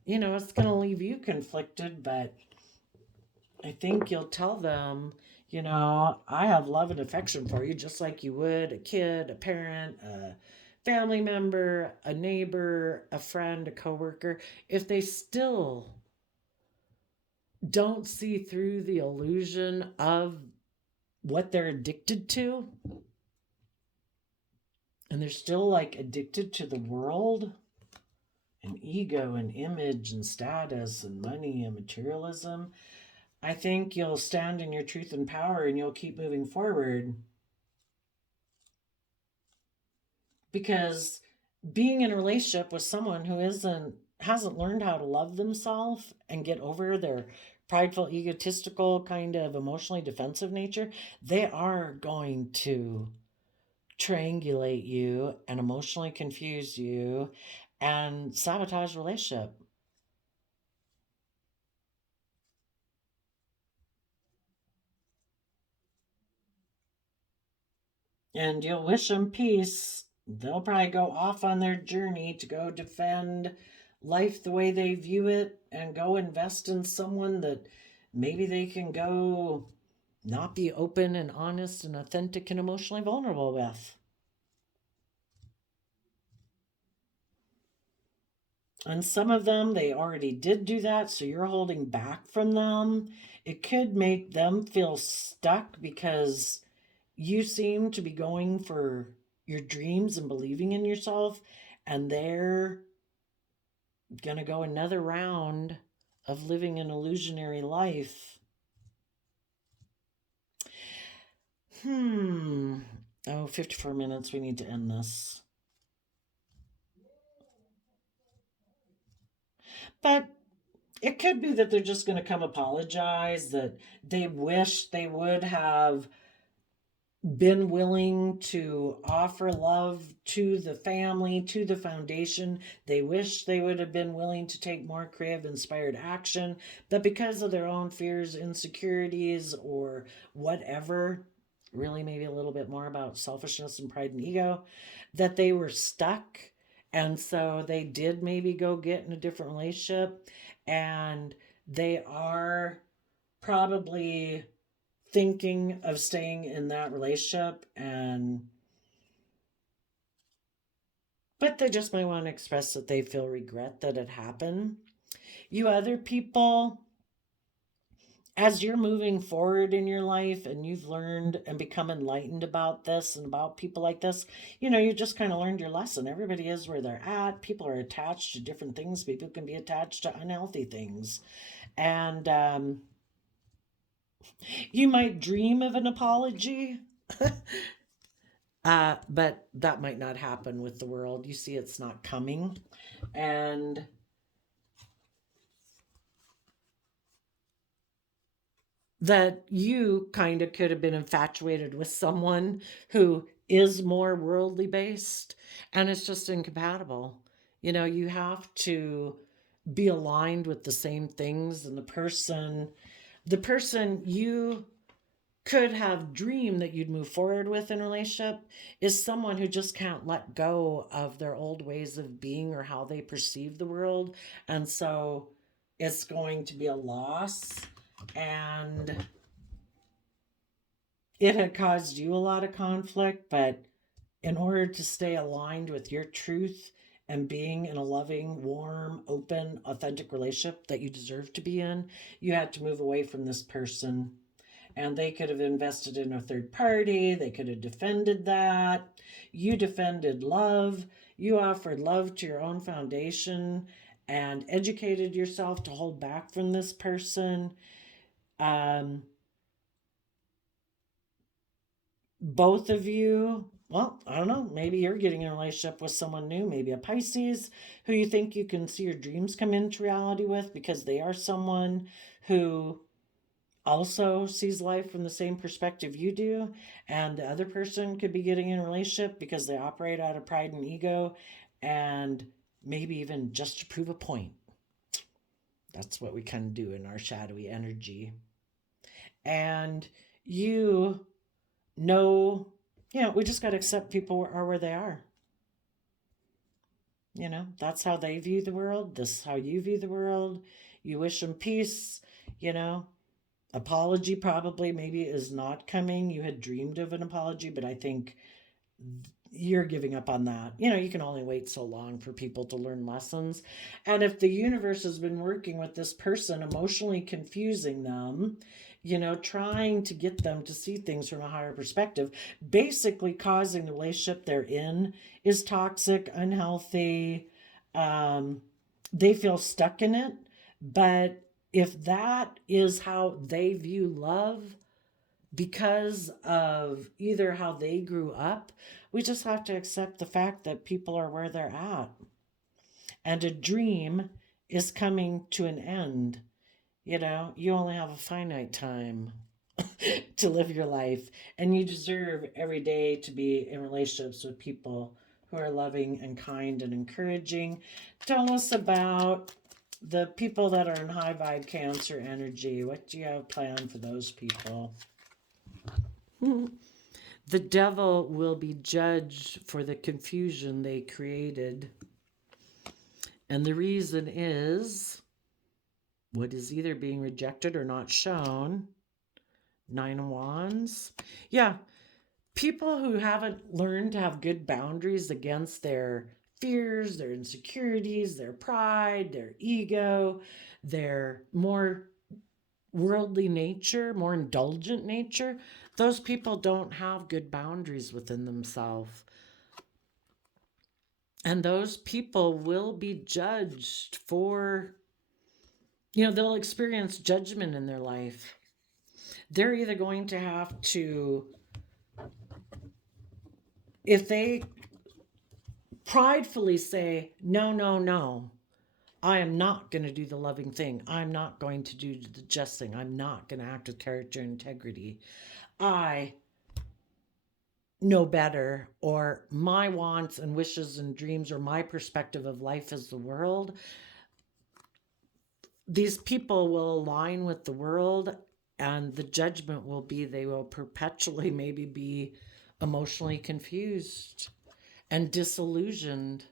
you know, it's going to leave you conflicted. But I think you'll tell them, you know, I have love and affection for you just like you would a kid, a parent, a family member, a neighbor, a friend, a coworker. If they still don't see through the illusion of what they're addicted to, and they're still like addicted to the world and ego and image and status and money and materialism, I think you'll stand in your truth and power and you'll keep moving forward. Because being in a relationship with someone who hasn't learned how to love themselves and get over their prideful, egotistical, kind of emotionally defensive nature, they are going to triangulate you and emotionally confuse you and sabotage the relationship. And you'll wish them peace. They'll probably go off on their journey to go defend life the way they view it and go invest in someone that maybe they can go not be open and honest and authentic and emotionally vulnerable with. And some of them, they already did do that, so you're holding back from them. It could make them feel stuck because you seem to be going for your dreams and believing in yourself, and they're going to go another round of living an illusionary life. Oh, 54 minutes. We need to end this. But it could be that they're just going to come apologize, that they wish they would have been willing to offer love to the family, to the foundation. They wish they would have been willing to take more creative, inspired action, but because of their own fears, insecurities, or whatever, really maybe a little bit more about selfishness and pride and ego, that they were stuck. And so they did maybe go get in a different relationship, and they are probably thinking of staying in that relationship, and but they just might want to express that they feel regret that it happened. You other people, as you're moving forward in your life and you've learned and become enlightened about this and about people like this, you just kind of learned your lesson. Everybody is where they're at. People are attached to different things. People can be attached to unhealthy things. And you might dream of an apology. But that might not happen with the world. You see, it's not coming. And that you kind of could have been infatuated with someone who is more worldly based, and it's just incompatible. You have to be aligned with the same things, and the person you could have dreamed that you'd move forward with in a relationship is someone who just can't let go of their old ways of being or how they perceive the world. And so it's going to be a loss. And it had caused you a lot of conflict, but in order to stay aligned with your truth and being in a loving, warm, open, authentic relationship that you deserve to be in, you had to move away from this person. And they could have invested in a third party. They could have defended that. You defended love. You offered love to your own foundation and educated yourself to hold back from this person. Both of you, well, I don't know, maybe you're getting in a relationship with someone new, maybe a Pisces, who you think you can see your dreams come into reality with, because they are someone who also sees life from the same perspective you do. And the other person could be getting in a relationship because they operate out of pride and ego, and maybe even just to prove a point. That's what we kind of do in our shadowy energy. And you know, we just got to accept people are where they are. That's how they view the world. This is how you view the world. You wish them peace. Apology probably maybe is not coming. You had dreamed of an apology, but I think you're giving up on that. You can only wait so long for people to learn lessons. And if the universe has been working with this person, emotionally confusing them, trying to get them to see things from a higher perspective, basically causing the relationship they're in is toxic, unhealthy. They feel stuck in it. But if that is how they view love, because of either how they grew up, we just have to accept the fact that people are where they're at. And a dream is coming to an end. You only have a finite time to live your life, and you deserve every day to be in relationships with people who are loving and kind and encouraging. Tell us about the people that are in high vibe Cancer energy. What do you have planned for those people? The devil will be judged for the confusion they created. And the reason is what is either being rejected or not shown. 9 of Wands. Yeah, people who haven't learned to have good boundaries against their fears, their insecurities, their pride, their ego, their more worldly nature, more indulgent nature, those people don't have good boundaries within themselves. And those people will be judged for, they'll experience judgment in their life. They're either going to have to, if they pridefully say, no, no, no, I am not going to do the loving thing. I'm not going to do the just thing. I'm not going to act with character and integrity. I know better, or my wants and wishes and dreams, or my perspective of life as the world. These people will align with the world, and the judgment will be they will perpetually maybe be emotionally confused and disillusioned,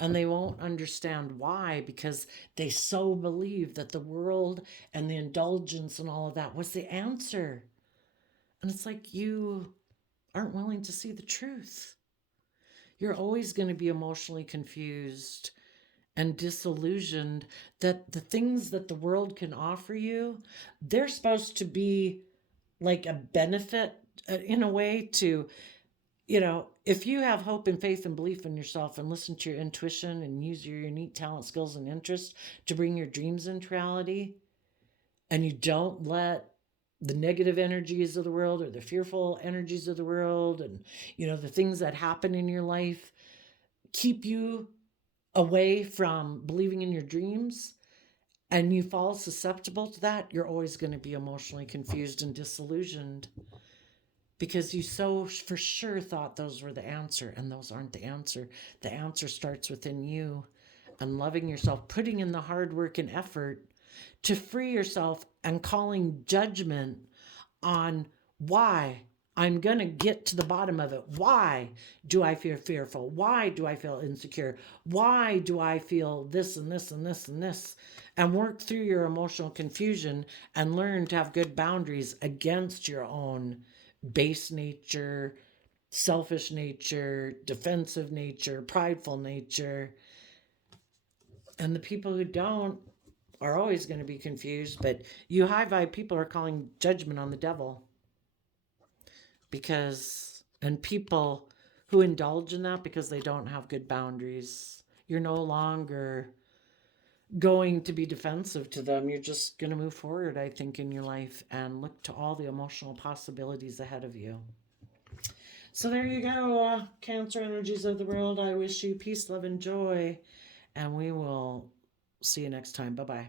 and they won't understand why, because they so believe that the world and the indulgence and all of that was the answer. And it's like, you aren't willing to see the truth. You're always going to be emotionally confused and disillusioned that the things that the world can offer you, they're supposed to be like a benefit in a way to, if you have hope and faith and belief in yourself and listen to your intuition and use your unique talent, skills, and interests to bring your dreams into reality, and you don't let the negative energies of the world or the fearful energies of the world and, the things that happen in your life keep you away from believing in your dreams, and you fall susceptible to that, you're always going to be emotionally confused and disillusioned, because you so for sure thought those were the answer, and those aren't the answer. The answer starts within you, and loving yourself, putting in the hard work and effort to free yourself, and calling judgment on why. I'm going to get to the bottom of it. Why do I feel fearful? Why do I feel insecure? Why do I feel this and this and this and this? And work through your emotional confusion and learn to have good boundaries against your own base nature, selfish nature, defensive nature, prideful nature. And the people who don't are always going to be confused, but you high vibe people are calling judgment on the devil. And people who indulge in that because they don't have good boundaries, you're no longer going to be defensive to them. You're just going to move forward, I think, in your life and look to all the emotional possibilities ahead of you. So there you go, Cancer energies of the world. I wish you peace, love, and joy, and we will see you next time. Bye-bye.